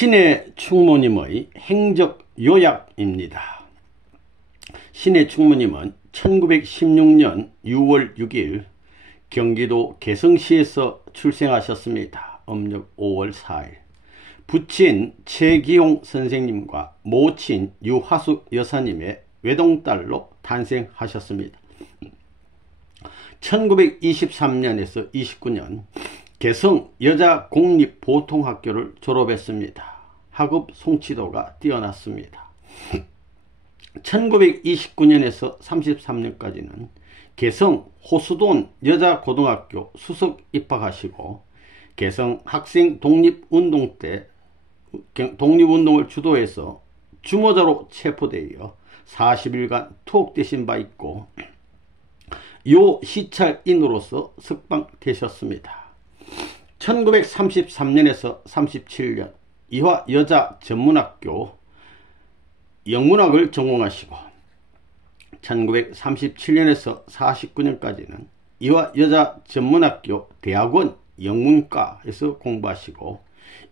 신해 충무님의 행적 요약입니다. 신해 충무님은 1916년 6월 6일 경기도 개성시에서 출생하셨습니다. 음력 5월 4일. 부친 최기용 선생님과 모친 유화숙 여사님의 외동딸로 탄생하셨습니다. 1923년에서 29년 개성 여자공립보통학교를 졸업했습니다. 학업 성취도가 뛰어났습니다. 1929년에서 33년까지는 개성 호수돈 여자고등학교 수석 입학하시고 개성 학생 독립운동 때 독립운동을 주도해서 주모자로 체포되어 40일간 투옥되신 바 있고 요 시찰인으로서 석방되셨습니다. 1933년에서 37년 이화 여자전문학교 영문학을 전공하시고 1937년에서 49년까지는 이화 여자전문학교 대학원 영문과에서 공부하시고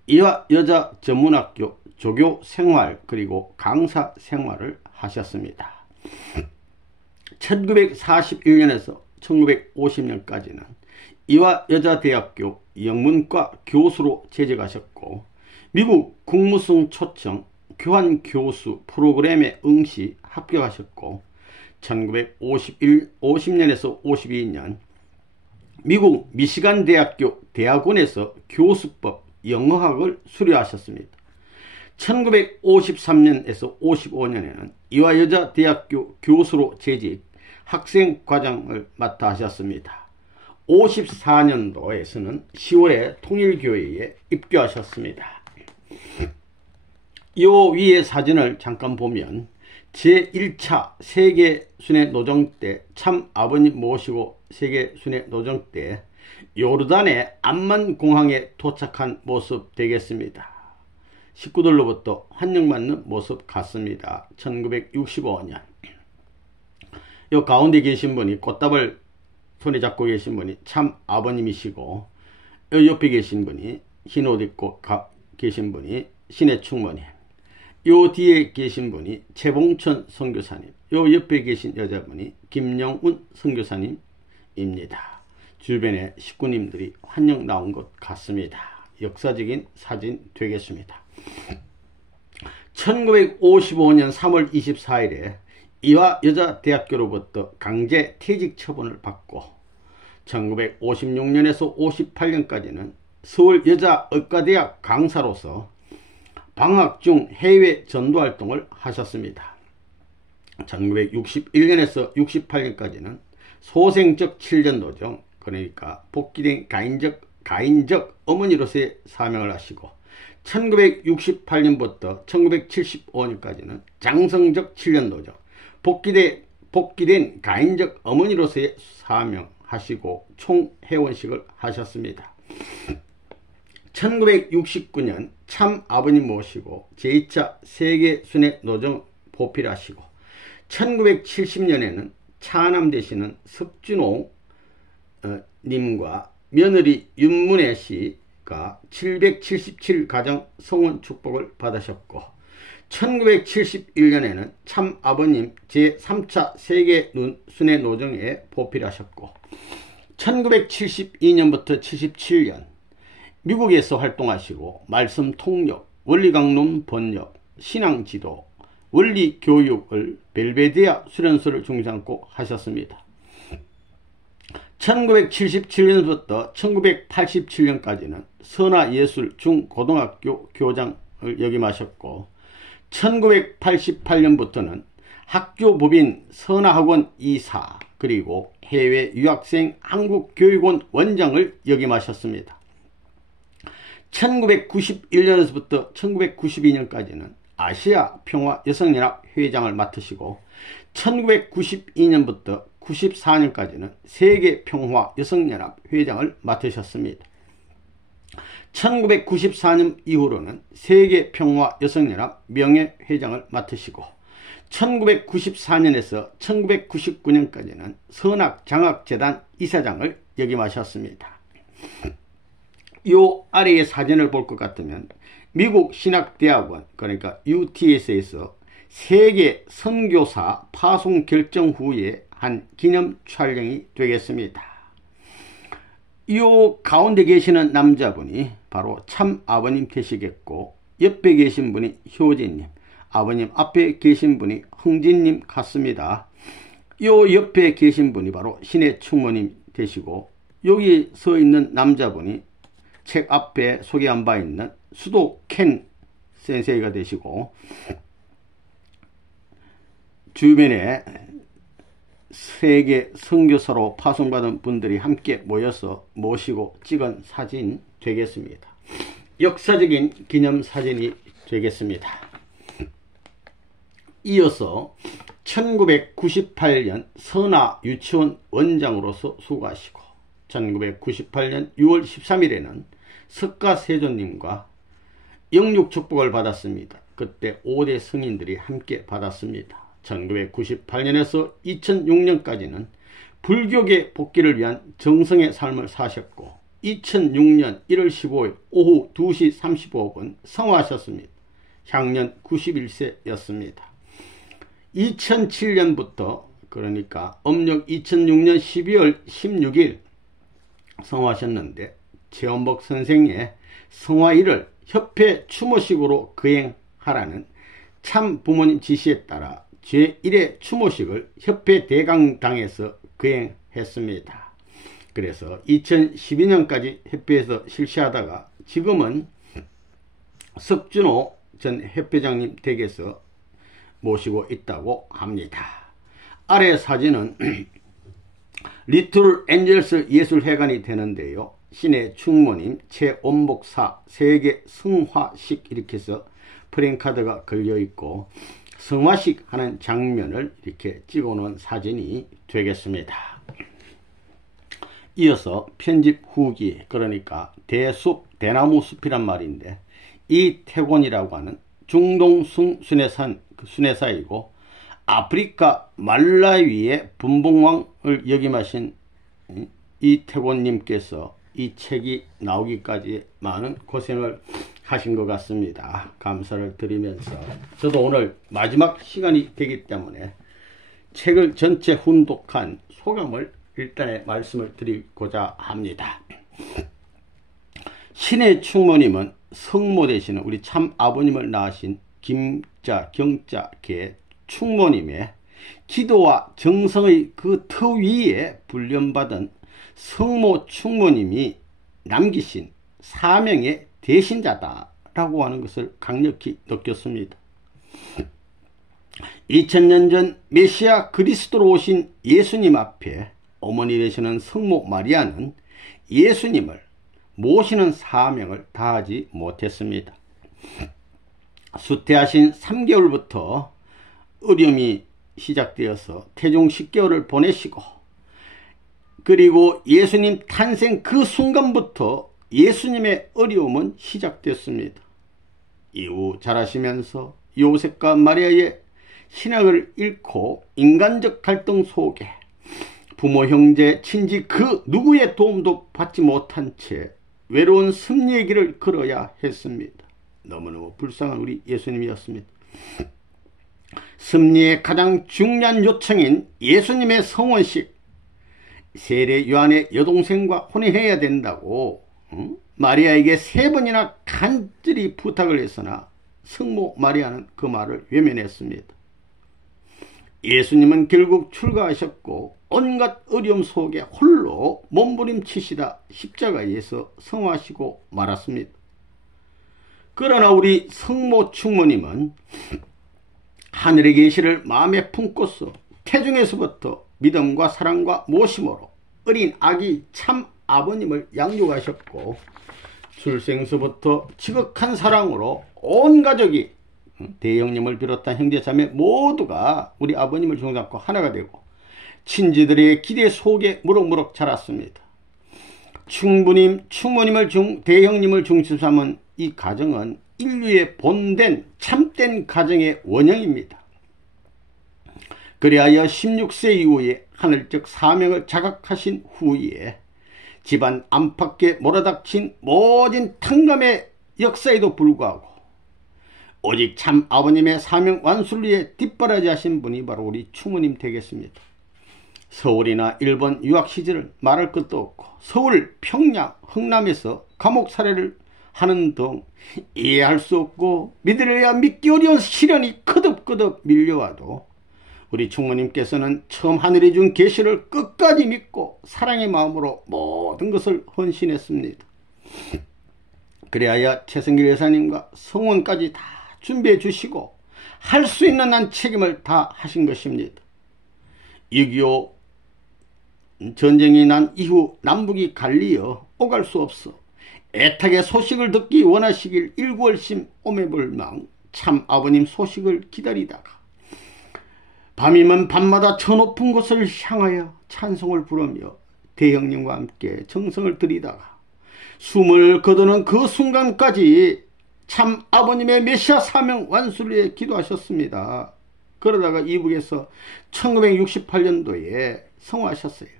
이화 여자전문학교 조교 생활 그리고 강사 생활을 하셨습니다. 1941년에서 1950년까지는 이화 여자대학교 영문과 교수로 재직하셨고 미국 국무성 초청 교환교수 프로그램에 응시 합격하셨고 1950년에서 52년 미국 미시간 대학교 대학원에서 교수법 영어학을 수료하셨습니다. 1953년에서 55년에는 이화 여자대학교 교수로 재직 학생과장을 맡아 하셨습니다. 54년도에서는 10월에 통일교회에 입교하셨습니다. 이 위의 사진을 잠깐 보면 제1차 세계순회노정 때 참 아버님 모시고 세계순회노정 때 요르단의 암만 공항에 도착한 모습 되겠습니다. 식구들로부터 환영받는 모습 같습니다. 1965년 요 가운데 계신 분이 꽃다발 손에 잡고 계신 분이 참 아버님이시고 요 옆에 계신 분이 흰 옷 입고 계신 분이 신해 충무님, 요 뒤에 계신 분이 최봉천 선교사님, 요 옆에 계신 여자분이 김영운 선교사님입니다. 주변에 식구님들이 환영 나온 것 같습니다. 역사적인 사진 되겠습니다. 1955년 3월 24일에 이화 여자대학교로부터 강제 퇴직 처분을 받고 1956년에서 58년까지는 서울 여자의과대학 강사로서 방학 중 해외 전도활동을 하셨습니다. 1961년에서 68년까지는 소생적 7년도정 그러니까 복귀된 가인적 어머니로서의 사명을 하시고 1968년부터 1975년까지는 장성적 7년도정 복귀된 가인적 어머니로서의 사명하시고 총회원식을 하셨습니다. 1969년 참 아버님 모시고 제2차 세계순회노정 보필하시고 1970년에는 차남 되시는 석준호 님과 며느리 윤문혜 씨가 777가정 성원 축복을 받으셨고 1971년에는 참 아버님 제3차 세계순회노정에 보필하셨고 1972년부터 77년 미국에서 활동하시고 말씀 통역, 원리강론 번역, 신앙지도, 원리교육을 벨베데아 수련소를 중심으로 하셨습니다. 1977년부터 1987년까지는 선화예술 중고등학교 교장을 역임하셨고 1988년부터는 학교법인 선화학원 이사 그리고 해외 유학생 한국교육원 원장을 역임하셨습니다. 1991년에서부터 1992년까지는 아시아 평화 여성연합 회장을 맡으시고 1992년부터 94년까지는 세계 평화 여성연합 회장을 맡으셨습니다. 1994년 이후로는 세계 평화 여성연합 명예회장을 맡으시고 1994년에서 1999년까지는 선악장학재단 이사장을 역임하셨습니다. 요 아래의 사진을 볼 것 같으면 미국 신학대학원 그러니까 UTS에서 세계 선교사 파송 결정 후에 한 기념 촬영이 되겠습니다. 요 가운데 계시는 남자분이 바로 참 아버님 되시겠고 옆에 계신 분이 효진님, 아버님 앞에 계신 분이 흥진님 같습니다. 요 옆에 계신 분이 바로 신의 충모님 되시고 여기 서 있는 남자분이 책 앞에 소개한 바 있는 수도 켄 센세이가 되시고 주변에 세계 선교사로 파송받은 분들이 함께 모여서 모시고 찍은 사진 되겠습니다. 역사적인 기념사진이 되겠습니다. 이어서 1998년 선화 유치원 원장으로서 수고하시고 1998년 6월 13일에는 석가세존님과 영육축복을 받았습니다. 그때 5대 성인들이 함께 받았습니다. 1998년에서 2006년까지는 불교계 복귀를 위한 정성의 삶을 사셨고 2006년 1월 15일 오후 2시 35분 성화하셨습니다. 향년 91세였습니다. 2007년부터 그러니까 음력 2006년 12월 16일 성화하셨는데 최원복 선생의 성화일을 협회 추모식으로 거행하라는 참 부모님 지시에 따라 제1회 추모식을 협회 대강당에서 거행했습니다. 그래서 2012년까지 협회에서 실시하다가 지금은 석준호 전 협회장님 댁에서 모시고 있다고 합니다. 아래 사진은 리틀 엔젤스 예술회관이 되는데요. 신의 충모님 최원복사 세계 성화식 이렇게 해서 프랭카드가 걸려있고 성화식 하는 장면을 이렇게 찍어 놓은 사진이 되겠습니다. 이어서 편집 후기 그러니까 대숲 대나무 숲이란 말인데 이 태곤이라고 하는 중동 순회사이고 아프리카 말라위의 분봉왕을 역임하신 이 태곤님께서 이 책이 나오기까지 많은 고생을 하신 것 같습니다. 감사를 드리면서 저도 오늘 마지막 시간이 되기 때문에 책을 전체 훈독한 소감을 일단에 말씀을 드리고자 합니다. 신의 충모님은 성모 되시는 우리 참 아버님을 낳으신 김자 경자계 충모님의 기도와 정성의 그 터 위에 훈련받은 성모 충모님이 남기신 사명의 대신자다라고 하는 것을 강력히 느꼈습니다. 2000년 전 메시아 그리스도로 오신 예수님 앞에 어머니 되시는 성모 마리아는 예수님을 모시는 사명을 다하지 못했습니다. 수태하신 3개월부터 어려움이 시작되어서 태중 10개월을 보내시고 그리고 예수님 탄생 그 순간부터 예수님의 어려움은 시작됐습니다. 이후 자라시면서 요셉과 마리아의 신앙을 잃고 인간적 갈등 속에 부모, 형제, 친지 그 누구의 도움도 받지 못한 채 외로운 섭리의 길을 걸어야 했습니다. 너무너무 불쌍한 우리 예수님이었습니다. 섭리의 가장 중요한 요청인 예수님의 성원식 세례 요한의 여동생과 혼인해야 된다고 마리아에게 3번이나 간절히 부탁을 했으나 성모 마리아는 그 말을 외면했습니다. 예수님은 결국 출가하셨고 온갖 어려움 속에 홀로 몸부림치시다 십자가에서 성화하시고 말았습니다. 그러나 우리 성모 충모님은 하늘의 계시를 마음에 품고서 태중에서부터 믿음과 사랑과 모심으로 어린 아기 참 아버님을 양육하셨고 출생서부터 지극한 사랑으로 온 가족이 대형님을 비롯한 형제자매 모두가 우리 아버님을 종잡고 하나가 되고 친지들의 기대 속에 무럭무럭 자랐습니다. 충모님을 대형님을 중심 삼은 이 가정은 인류의 본된 참된 가정의 원형입니다. 그리하여 16세 이후에 하늘적 사명을 자각하신 후에 집안 안팎에 몰아닥친 모진 탕감의 역사에도 불구하고 오직 참 아버님의 사명 완수를 위해 뒷바라지 하신 분이 바로 우리 충무님 되겠습니다. 서울이나 일본 유학 시절을 말할 것도 없고 서울, 평양, 흥남에서 감옥 살해를 하는 등 이해할 수 없고 믿으려야 믿기 어려운 시련이 거듭거듭 밀려와도 우리 충무님께서는 처음 하늘이 준 계시를 끝까지 믿고 사랑의 마음으로 모든 것을 헌신했습니다. 그래야 최승길 여사님과 성원까지 다 준비해 주시고 할 수 있는 한 책임을 다 하신 것입니다. 6.25 전쟁이 난 이후 남북이 갈리어 오갈 수 없어 애타게 소식을 듣기 원하시길 일구월심 오매불망 참 아버님 소식을 기다리다가 밤이면 밤마다 저 높은 곳을 향하여 찬송을 부르며 대형님과 함께 정성을 들이다가 숨을 거두는 그 순간까지 참 아버님의 메시아 사명 완수를 위해 기도하셨습니다. 그러다가 이북에서 1968년도에 성화하셨어요.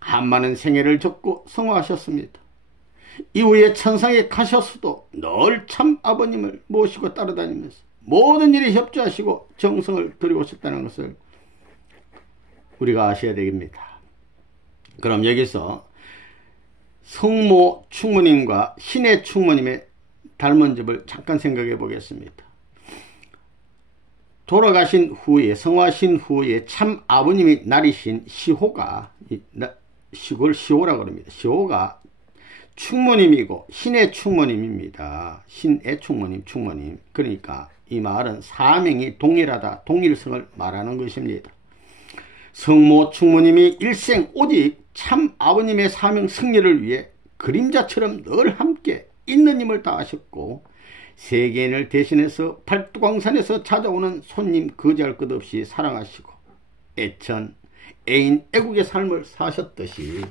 한많은 생애를 접고 성화하셨습니다. 이후에 천상에 가셨어도 늘 참 아버님을 모시고 따라다니면서 모든 일에 협조하시고 정성을 들이고 싶다는 것을 우리가 아셔야 됩니다. 그럼 여기서 성모 충무님과 신의 충무님의 닮은 점을 잠깐 생각해 보겠습니다. 돌아가신 후에 성화하신 후에 참 아버님이 나리신 시호가 그걸 시호라고 합니다. 시호가 충무님이고 신의 충무님입니다. 신의 충무님. 그러니까 이 말은 사명이 동일하다, 동일성을 말하는 것입니다. 성모 충무님이 일생 오직 참 아버님의 사명 승리를 위해 그림자처럼 늘 함께 있는 힘을 다하셨고 세계인을 대신해서 팔두광산에서 찾아오는 손님 거지할 것 없이 사랑하시고 애천, 애인, 애국의 삶을 사셨듯이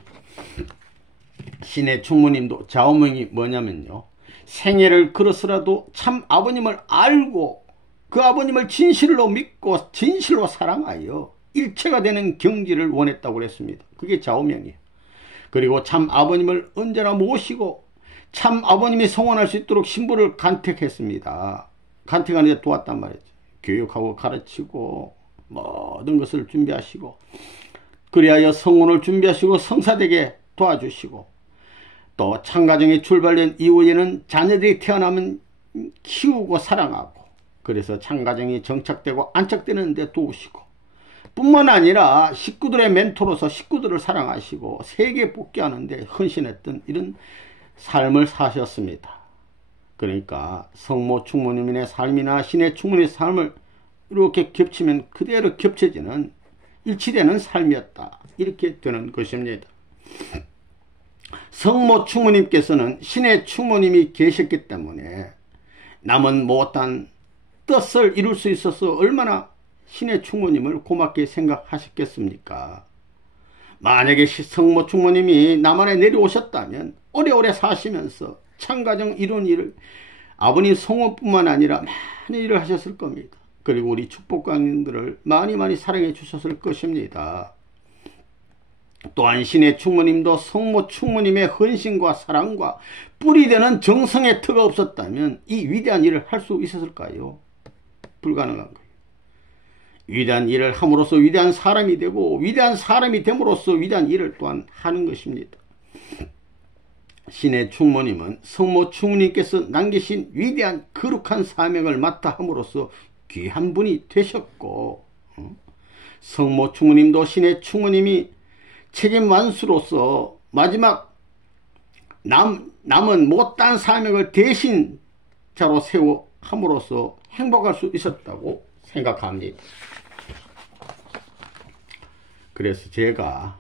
신의 충무님도 좌우명이 뭐냐면요, 생애를 걸어서라도 참 아버님을 알고 그 아버님을 진실로 믿고 진실로 사랑하여 일체가 되는 경지를 원했다고 그랬습니다. 그게 좌우명이에요. 그리고 참 아버님을 언제나 모시고 참 아버님이 성원할 수 있도록 신부를 간택했습니다. 간택하는 데 도왔단 말이죠. 교육하고 가르치고 모든 것을 준비하시고 그리하여 성혼을 준비하시고 성사되게 도와주시고 또 창가정이 출발된 이후에는 자녀들이 태어나면 키우고 사랑하고 그래서 창가정이 정착되고 안착되는 데 도우시고 뿐만 아니라 식구들의 멘토로서 식구들을 사랑하시고 세계 복귀하는 데 헌신했던 이런 삶을 사셨습니다. 그러니까 성모 충무님의 삶이나 신의 충무님의 삶을 이렇게 겹치면 그대로 겹쳐지는 일치되는 삶이었다, 이렇게 되는 것입니다. 성모 충무님께서는 신의 충무님이 계셨기 때문에 남은 못한 뜻을 이룰 수 있어서 얼마나 신의 충무님을 고맙게 생각하셨겠습니까? 만약에 성모 충무님이 남한에 내려오셨다면 오래오래 사시면서 창가정 이룬 일을 아버님 성원뿐만 아니라 많은 일을 하셨을 겁니다. 그리고 우리 축복광님들을 많이 사랑해 주셨을 것입니다. 또한 신의 충무님도 성모 충무님의 헌신과 사랑과 뿌리되는 정성의 터가 없었다면 이 위대한 일을 할 수 있었을까요? 불가능한 거예요. 위대한 일을 함으로써 위대한 사람이 되고 위대한 사람이 됨으로써 위대한 일을 또한 하는 것입니다. 신의 충무님은 성모 충무님께서 남기신 위대한 거룩한 사명을 맡아 함으로써 귀한 분이 되셨고 성모 충무님도 신의 충무님이 책임 완수로서 마지막 남은 못다한 사명을 대신 자로 세워 함으로써 행복할 수 있었다고 생각합니다. 그래서 제가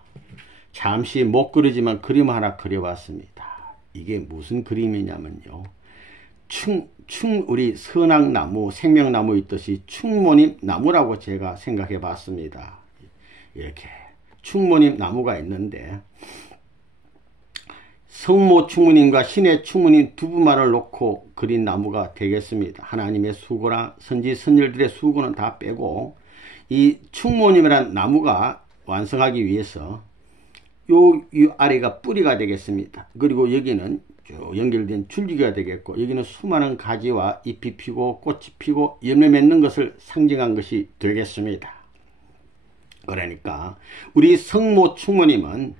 잠시 못 그리지만 그림 하나 그려봤습니다. 이게 무슨 그림이냐면요, 우리 선악나무, 생명나무 있듯이 충무님 나무라고 제가 생각해 봤습니다. 이렇게 충무님 나무가 있는데 성모 충무님과 신의 충무님 두 분만을 놓고 그린 나무가 되겠습니다. 하나님의 수고나 선지 선열들의 수고는 다 빼고 이 충무님이란 나무가 완성하기 위해서 이 아래가 뿌리가 되겠습니다. 그리고 여기는 쭉 연결된 줄기가 되겠고, 여기는 수많은 가지와 잎이 피고 꽃이 피고 열매 맺는 것을 상징한 것이 되겠습니다. 그러니까 우리 성모 충모님은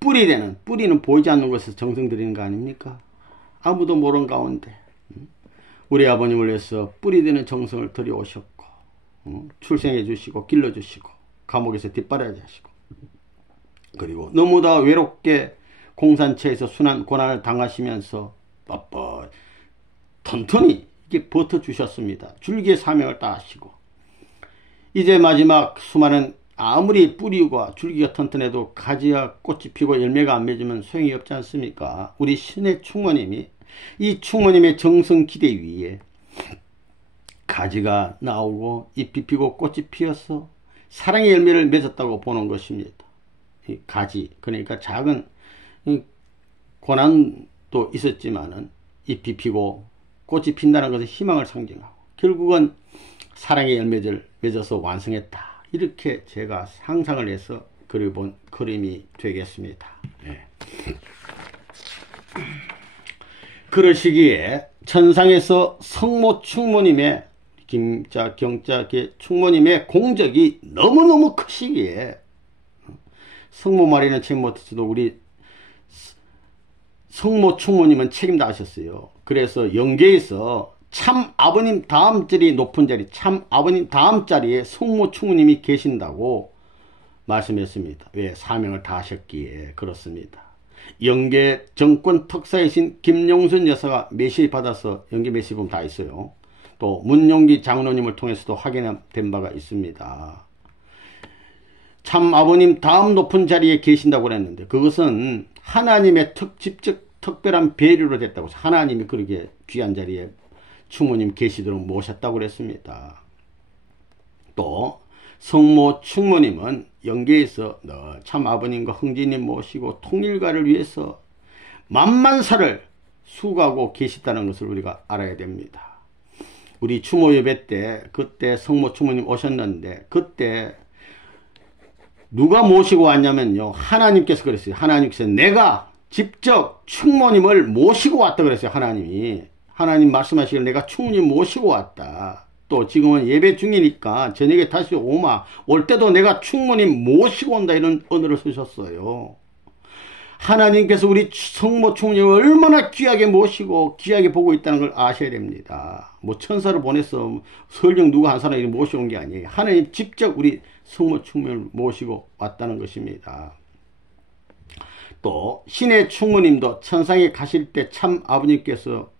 뿌리는 보이지 않는 것에서 정성 들이는 거 아닙니까? 아무도 모르는 가운데 우리 아버님을 위해서 뿌리 되는 정성을 들여오셨고, 출생해 주시고 길러 주시고 감옥에서 뒷바라지 하시고, 그리고 너무나 외롭게 공산체에서 순한 고난을 당하시면서 뻣뻣 튼튼히 이게 버텨주셨습니다. 줄기의 사명을 다하시고, 이제 마지막 수많은, 아무리 뿌리가 줄기가 튼튼해도 가지와 꽃이 피고 열매가 안 맺으면 소용이 없지 않습니까? 우리 신의 충모님이 이 충모님의 정성 기대 위에 가지가 나오고 잎이 피고 꽃이 피어서 사랑의 열매를 맺었다고 보는 것입니다. 이 가지, 그러니까 작은 고난도 있었지만은 잎이 피고 꽃이 핀다는 것은 희망을 상징하고, 결국은 사랑의 열매를 맺어서 완성했다. 이렇게 제가 상상을 해서 그려본 그림이 되겠습니다. 네. 그러시기에 천상에서 성모 충모님의 김자 경자 충모님의 공적이 너무너무 크시기에 성모 마리는 책임 못했어도 우리 성모 충모님은 책임다 하셨어요. 그래서 영계에서 참 아버님 다음 자리 높은 자리, 참 아버님 다음 자리에 성모 충모님이 계신다고 말씀했습니다. 왜? 사명을 다하셨기에 그렇습니다. 영계 정권 특사이신 김용순 여사가 메시지 받아서, 영계 메시지 보면 다 있어요. 또 문용기 장로님을 통해서도 확인된 바가 있습니다. 참 아버님 다음 높은 자리에 계신다고 그랬는데, 그것은 하나님의 특별한 배려로 됐다고, 하나님이 그렇게 귀한 자리에 충모님 계시도록 모셨다고 그랬습니다. 또 성모 충모님은 영계에서 참 아버님과 흥진님 모시고 통일가를 위해서 만만사를 수고하고 계시다는 것을 우리가 알아야 됩니다. 우리 추모 예배 때, 그때 성모 충모님 오셨는데, 그때 누가 모시고 왔냐면요, 하나님께서 그랬어요. 하나님께서 내가 직접 충모님을 모시고 왔다 그랬어요. 하나님 말씀하시길 내가 충모님 모시고 왔다. 또 지금은 예배 중이니까 저녁에 다시 올 때도 내가 충모님 모시고 온다, 이런 언어를 쓰셨어요. 하나님께서 우리 성모 충모님을 얼마나 귀하게 모시고 귀하게 보고 있다는 걸 아셔야 됩니다. 뭐 천사를 보내서 설령 누가 한 사람이 모셔온 게 아니에요. 하나님 직접 우리 성모 충모님을 모시고 왔다는 것입니다. 또 신의 충모님도 천상에 가실 때 참 아버님께서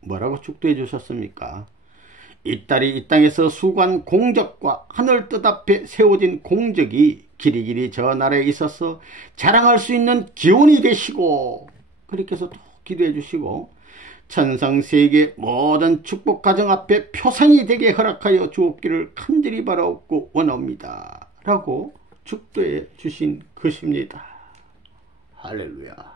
뭐라고 축도해 주셨습니까? 이 딸이 이 땅에서 수고한 공적과 하늘 뜻 앞에 세워진 공적이 길이길이 저 나라에 있어서 자랑할 수 있는 기운이 되시고, 그렇게 해서 또 기도해 주시고, 천상 세계 모든 축복 가정 앞에 표상이 되게 허락하여 주옵기를 간절히 바라옵고 원합니다. 라고 축도해 주신 것입니다. 할렐루야.